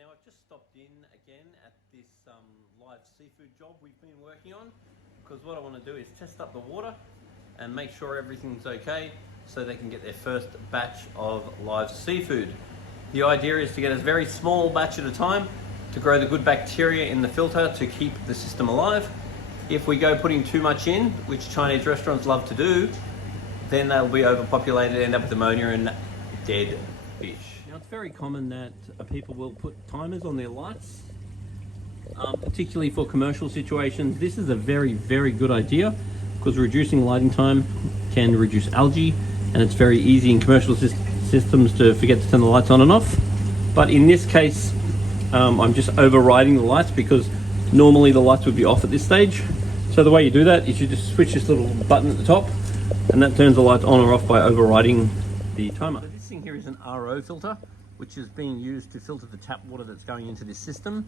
Now I've just stopped in again at this live seafood job we've been working on, because what I want to do is test up the water and make sure everything's okay so they can get their first batch of live seafood. The idea is to get a very small batch at a time to grow the good bacteria in the filter to keep the system alive. If we go putting too much in, which Chinese restaurants love to do, then they'll be overpopulated, end up with ammonia and dead fish. Now it's very common that people will put timers on their lights, particularly for commercial situations. This is a very, very good idea because reducing lighting time can reduce algae, and it's very easy in commercial systems to forget to turn the lights on and off. But in this case, I'm just overriding the lights because normally the lights would be off at this stage. So the way you do that is you just switch this little button at the top, and that turns the lights on or off by overriding the timer. So this thing here is an RO filter, which is being used to filter the tap water that's going into this system.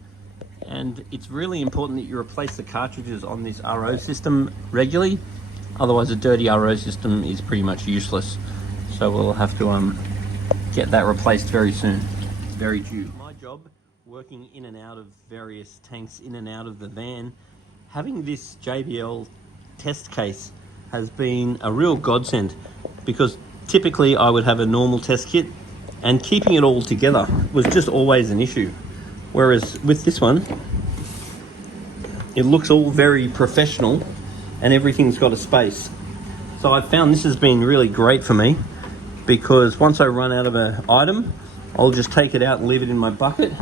And it's really important that you replace the cartridges on this RO system regularly. Otherwise a dirty RO system is pretty much useless. So we'll have to get that replaced very soon. It's very due. My job, working in and out of various tanks, in and out of the van, having this JBL test case has been a real godsend, because typically I would have a normal test kit and keeping it all together was just always an issue. Whereas with this one, it looks all very professional and everything's got a space. So I've found this has been really great for me, because once I run out of an item, I'll just take it out and leave it in my bucket.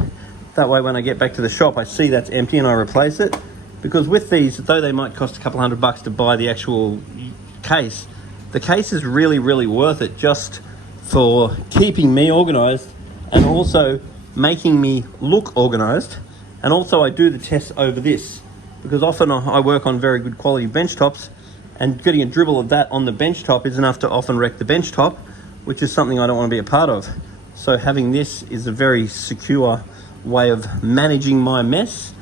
That way when I get back to the shop, I see that's empty and I replace it. Because with these, though they might cost a couple $100 to buy the actual case, the case is really, really worth it just for keeping me organized and also making me look organized. And also I do the tests over this, because often I work on very good quality bench tops, and getting a dribble of that on the bench top is enough to often wreck the bench top, which is something I don't want to be a part of. So having this is a very secure way of managing my mess,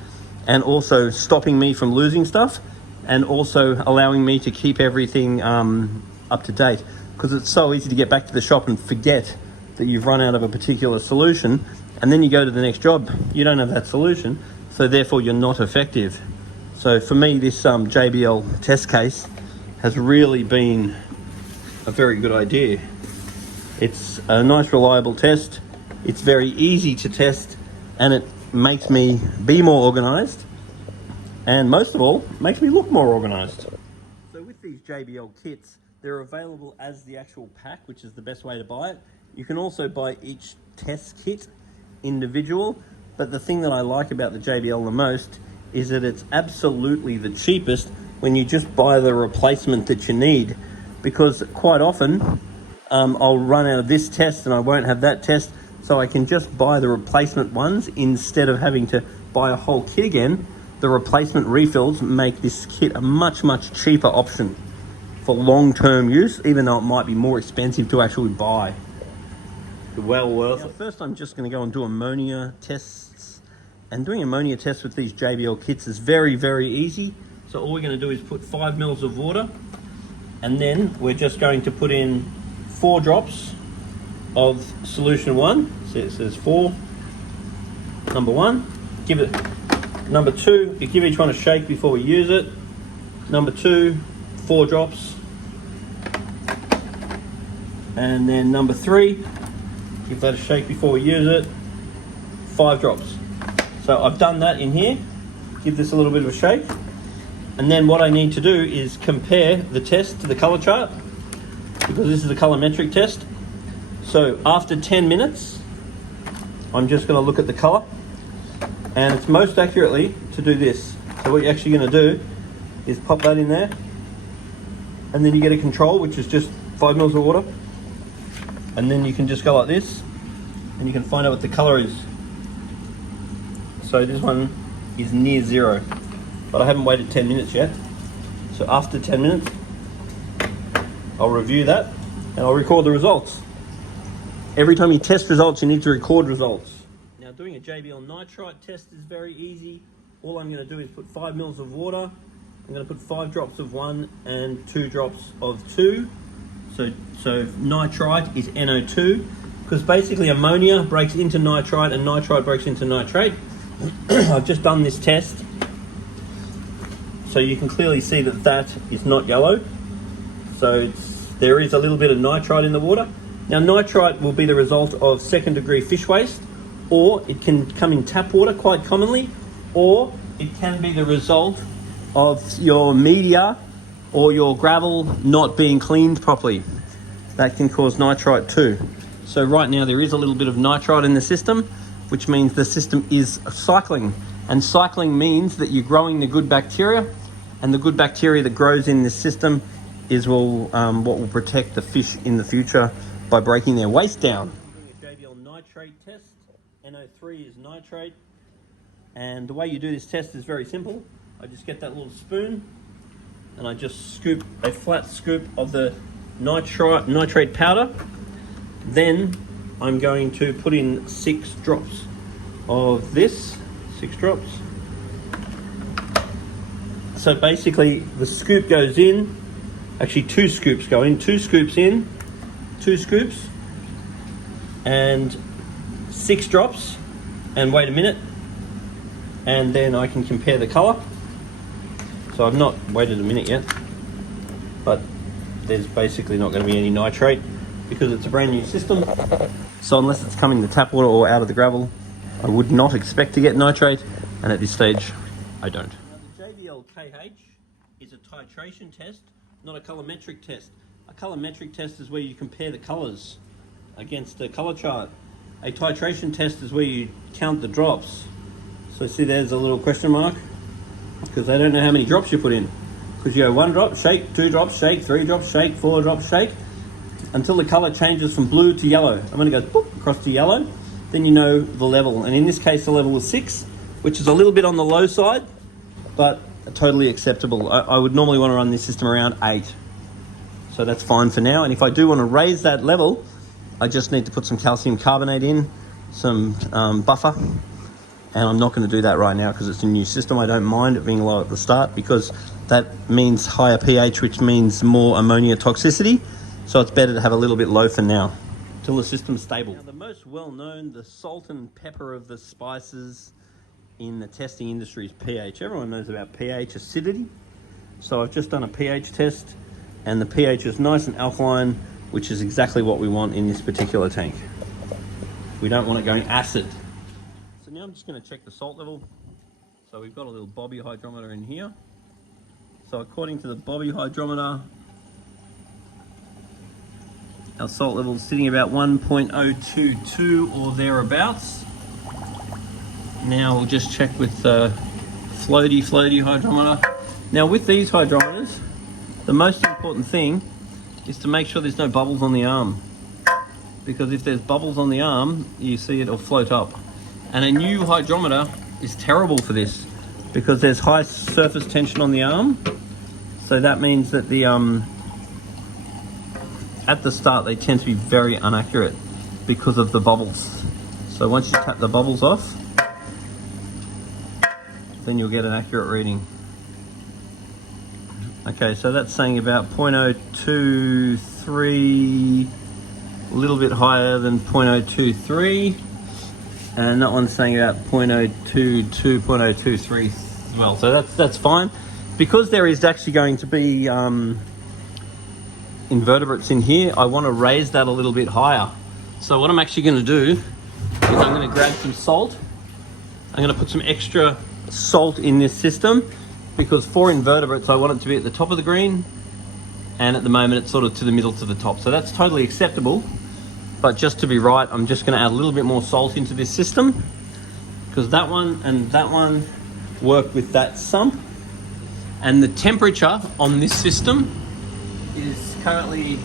and also stopping me from losing stuff, and also allowing me to keep everything up to date, because it's so easy to get back to the shop and forget that you've run out of a particular solution, and then you go to the next job, you don't have that solution, so therefore you're not effective. So for me, this JBL test case has really been a very good idea. It's a nice reliable test, it's very easy to test, and it makes me be more organized, and most of all, makes me look more organized. So with these JBL kits, they're available as the actual pack, which is the best way to buy it. You can also buy each test kit individual, but the thing that I like about the JBL the most is that it's absolutely the cheapest when you just buy the replacement that you need, because quite often I'll run out of this test and I won't have that test, so I can just buy the replacement ones instead of having to buy a whole kit again. The replacement refills make this kit a much, much cheaper option for long-term use, even though it might be more expensive to actually buy. Well worth it. First, I'm just going to go and do ammonia tests. And doing ammonia tests with these JBL kits is very, very easy. So all we're going to do is put 5 mils of water, and then we're just going to put in 4 drops of solution 1. So it says 4. Number 1. Give it. Number 2. You give each one a shake before we use it. Number 2. 4 drops. And then number 3. Give that a shake before we use it. 5 drops. So I've done that in here. Give this a little bit of a shake. And then what I need to do is compare the test to the color chart, because this is a colorimetric test. So after 10 minutes, I'm just going to look at the color, and it's most accurately to do this. So what you're actually going to do is pop that in there, and then you get a control, which is just 5 mils of water. And then you can just go like this, and you can find out what the color is. So this one is near 0, but I haven't waited 10 minutes yet. So after 10 minutes, I'll review that and I'll record the results. Every time you test results, you need to record results. Now doing a JBL nitrite test is very easy. All I'm going to do is put 5 mils of water. I'm going to put 5 drops of 1 and 2 drops of 2. So nitrite is NO2, because basically ammonia breaks into nitrite and nitrite breaks into nitrate. I've just done this test, so you can clearly see that that is not yellow. So there is a little bit of nitrite in the water. Now nitrite will be the result of second-degree fish waste, or it can come in tap water quite commonly, or it can be the result of your media or your gravel not being cleaned properly. That can cause nitrite too. So right now there is a little bit of nitrite in the system, which means the system is cycling. And cycling means that you're growing the good bacteria, and the good bacteria that grows in this system is what will protect the fish in the future by breaking their waste down. I'm doing a JBL nitrate test. NO3 is nitrate. And the way you do this test is very simple. I just get that little spoon and I just scoop a flat scoop of the nitrate powder. Then I'm going to put in 6 drops of this, 6 drops. So basically the scoop goes in, actually 2 scoops go in, 2 scoops in, 2 scoops, and 6 drops, and wait a minute, and then I can compare the color. So I've not waited a minute yet, but there's basically not going to be any nitrate because it's a brand new system. So unless it's coming the tap water or out of the gravel, I would not expect to get nitrate, and at this stage, I don't. Now the JBL KH is a titration test, not a colorimetric test. A colorimetric test is where you compare the colors against a color chart. A titration test is where you count the drops. So see there's a little question mark, because they don't know how many drops you put in. Because you go 1 drop, shake, 2 drops, shake, 3 drops, shake, 4 drops, shake, until the color changes from blue to yellow. And when it goes boop, across to yellow, then you know the level. And in this case, the level was 6, which is a little bit on the low side, but totally acceptable. I would normally want to run this system around 8. So that's fine for now. And if I do want to raise that level, I just need to put some calcium carbonate in, some buffer. And I'm not going to do that right now because it's a new system. I don't mind it being low at the start because that means higher pH, which means more ammonia toxicity. So it's better to have a little bit low for now, till the system's stable. Now, the most well-known, the salt and pepper of the spices in the testing industry is pH. Everyone knows about pH acidity. So I've just done a pH test, and the pH is nice and alkaline, which is exactly what we want in this particular tank. We don't want it going acid. So now I'm just going to check the salt level. So we've got a little bobby hydrometer in here. So according to the bobby hydrometer, our salt level is sitting about 1.022 or thereabouts. Now we'll just check with the floaty hydrometer. Now with these hydrometers, the most important thing is to make sure there's no bubbles on the arm. Because if there's bubbles on the arm, you see it'll float up. And a new hydrometer is terrible for this because there's high surface tension on the arm. So that means that the at the start they tend to be very inaccurate because of the bubbles. So once you tap the bubbles off, then you'll get an accurate reading. Okay, so that's saying about 0.023, a little bit higher than 0.023, and that one's saying about 0.022, 0.023 as well. So that's fine. Because there is actually going to be invertebrates in here, I want to raise that a little bit higher. So what I'm actually going to do is I'm going to grab some salt. I'm going to put some extra salt in this system because for invertebrates I want it to be at the top of the green, and at the moment it's sort of to the middle to the top. So that's totally acceptable, but just to be right, I'm just going to add a little bit more salt into this system because that one and that one work with that sump. And the temperature on this system is currently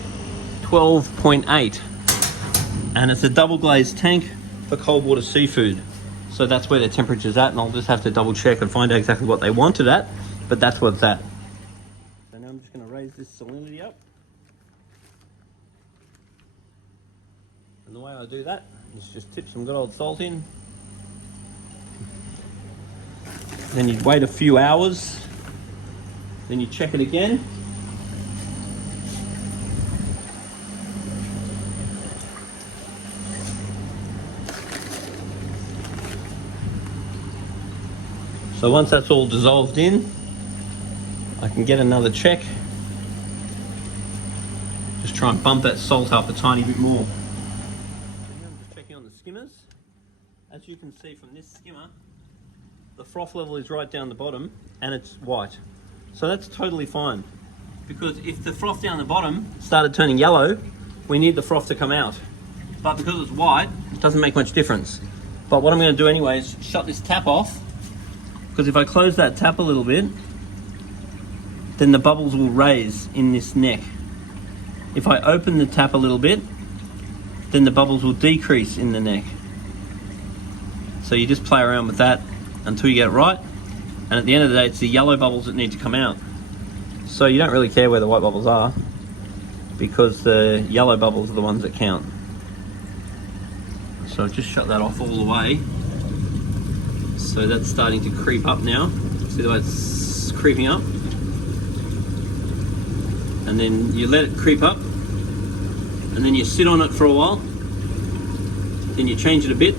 12.8, and it's a double glazed tank for cold water seafood. So that's where the temperature's at, and I'll just have to double check and find out exactly what they want it at, but that's what it's at. So now I'm just going to raise this salinity up. And the way I do that is just tip some good old salt in. Then you wait a few hours. Then you check it again. So once that's all dissolved in, I can get another check. Just try and bump that salt up a tiny bit more. So here I'm just checking on the skimmers. As you can see from this skimmer, the froth level is right down the bottom and it's white. So that's totally fine, because if the froth down the bottom started turning yellow, we need the froth to come out. But because it's white, it doesn't make much difference. But what I'm going to do anyway is shut this tap off, because if I close that tap a little bit, then the bubbles will raise in this neck. If I open the tap a little bit, then the bubbles will decrease in the neck. So you just play around with that until you get it right. And at the end of the day, it's the yellow bubbles that need to come out. So you don't really care where the white bubbles are, because the yellow bubbles are the ones that count. So I've just shut that off all the way. So that's starting to creep up now. See the way it's creeping up? And then you let it creep up, and then you sit on it for a while, then you change it a bit,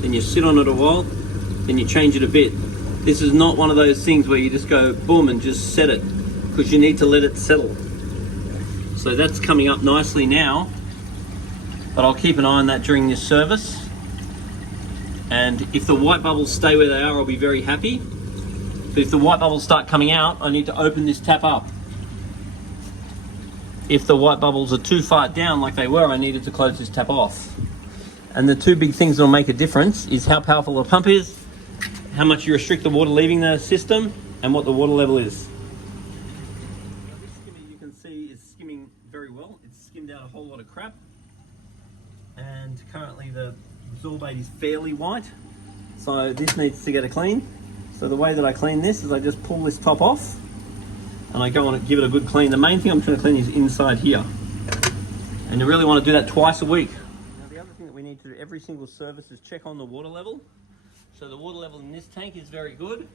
then you sit on it a while, then you change it a bit. This is not one of those things where you just go boom and just set it, because you need to let it settle. So that's coming up nicely now, but I'll keep an eye on that during this service. And if the white bubbles stay where they are, I'll be very happy. But if the white bubbles start coming out, I need to open this tap up. If the white bubbles are too far down like they were, I needed to close this tap off. And the two big things that will make a difference is how powerful the pump is, how much you restrict the water leaving the system, and what the water level is. Now this skimmer, you can see, is skimming very well. It's skimmed out a whole lot of crap. And currently the sorbate is fairly white. So this needs to get a clean. So the way that I clean this is I just pull this top off, and I go on and give it a good clean. The main thing I'm trying to clean is inside here. And you really want to do that twice a week. Now the other thing that we need to do every single service is check on the water level. So the water level in this tank is very good.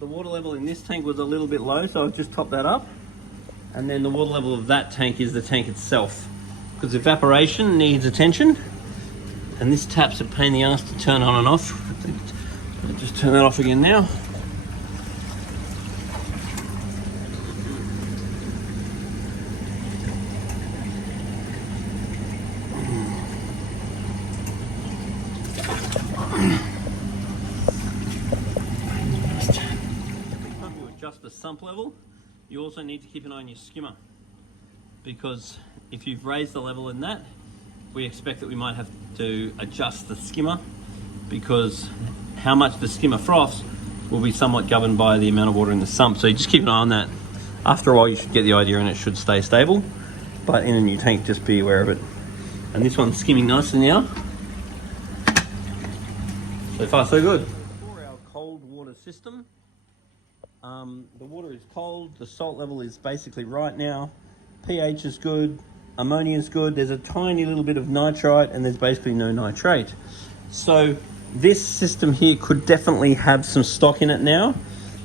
The water level in this tank was a little bit low, so I've just topped that up. And then the water level of that tank is the tank itself, because evaporation needs attention. And this tap's a pain in the ass to turn on and off. I'll just turn that off again now. Adjust the sump level. You also need to keep an eye on your skimmer, because if you've raised the level in that, we expect that we might have to adjust the skimmer, because how much the skimmer froths will be somewhat governed by the amount of water in the sump. So you just keep an eye on that. After a while you should get the idea and it should stay stable, but in a new tank just be aware of it. And this one's skimming nicely now. So far so good. For our cold water system, the water is cold, the salt level is basically right now, pH is good, ammonia is good, there's a tiny little bit of nitrite, and there's basically no nitrate. So this system here could definitely have some stock in it now,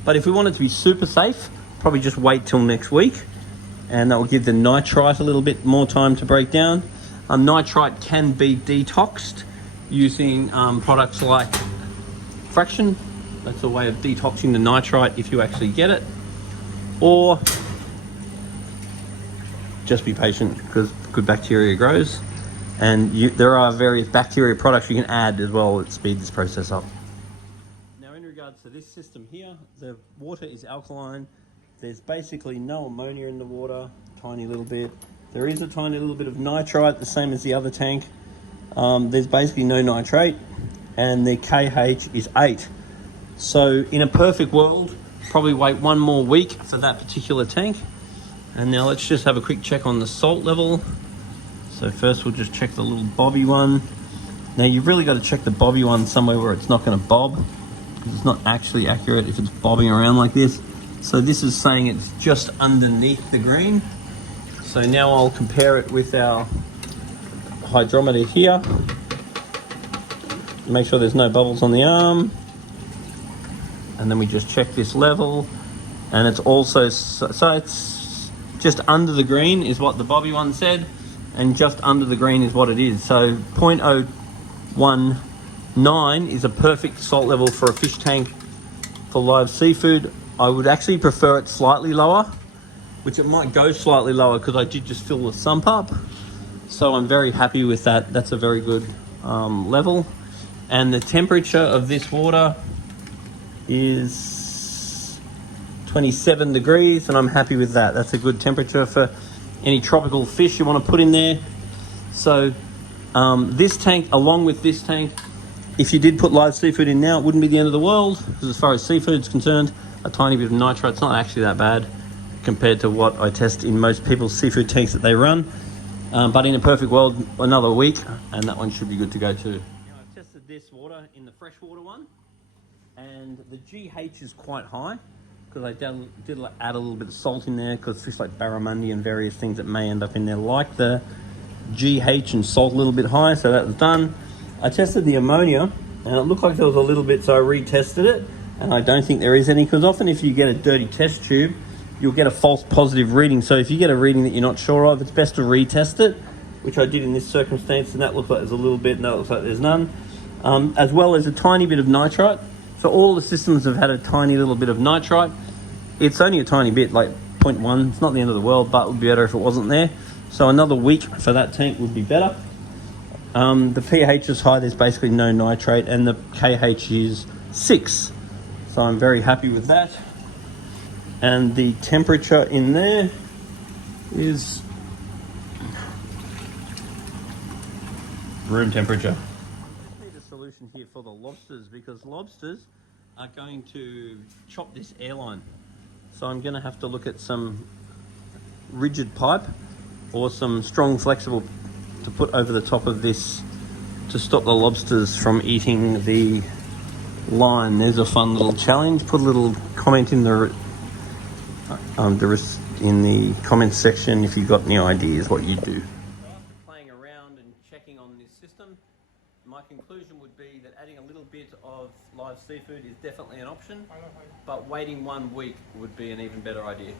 but if we want it to be super safe, probably just wait till next week, and that will give the nitrite a little bit more time to break down. Nitrite can be detoxed using products like fraction. That's a way of detoxing the nitrite if you actually get it. Or just be patient, because good bacteria grows, and there are various bacteria products you can add as well that speed this process up. Now in regards to this system here, the water is alkaline. There's basically no ammonia in the water, tiny little bit. There is a tiny little bit of nitrite, the same as the other tank. There's basically no nitrate, and the KH is 8. So in a perfect world, probably wait one more week for that particular tank. And now let's just have a quick check on the salt level. So first we'll just check the little bobby one. Now you've really got to check the bobby one somewhere where it's not going to bob, because it's not actually accurate if it's bobbing around like this. So this is saying it's just underneath the green. So now I'll compare it with our hydrometer here. Make sure there's no bubbles on the arm. And then we just check this level. And it's also, so it's just under the green is what the bobby one said, and just under the green is what it is. So 0.019 is a perfect salt level for a fish tank for live seafood. I would actually prefer it slightly lower, which it might go slightly lower because I did just fill the sump up. So I'm very happy with that. That's a very good level. And the temperature of this water is 27 degrees, and I'm happy with that. That's a good temperature for any tropical fish you want to put in there. So this tank, along with this tank, if you did put live seafood in now, it wouldn't be the end of the world, because as far as seafood's concerned, a tiny bit of nitrite's not actually that bad compared to what I test in most people's seafood tanks that they run. But in a perfect world, another week, and that one should be good to go too. Now, I've tested this water in the freshwater one, and the GH is quite high, because I did add a little bit of salt in there, because fish like barramundi and various things that may end up in there like the GH and salt a little bit high, so that was done. I tested the ammonia, and it looked like there was a little bit, so I retested it, and I don't think there is any, because often if you get a dirty test tube, you'll get a false positive reading. So if you get a reading that you're not sure of, it's best to retest it, which I did in this circumstance, and that looks like there's a little bit, and that looks like there's none. As well as a tiny bit of nitrite. So all the systems have had a tiny little bit of nitrite. It's only a tiny bit, like 0.1. It's not the end of the world, but it would be better if it wasn't there. So another week for that tank would be better. The pH is high, there's basically no nitrate, and the KH is 6. So I'm very happy with that. And the temperature in there is room temperature. I need a solution here for the lobsters, because lobsters are going to chop this airline. So I'm going to have to look at some rigid pipe or some strong flexible to put over the top of this to stop the lobsters from eating the line. There's a fun little challenge. Put a little comment in the comments section if you've got any ideas what you do. After playing around and checking on this system, my conclusion would be that adding a little bit of live seafood is definitely an option, but waiting 1 week would be an even better idea.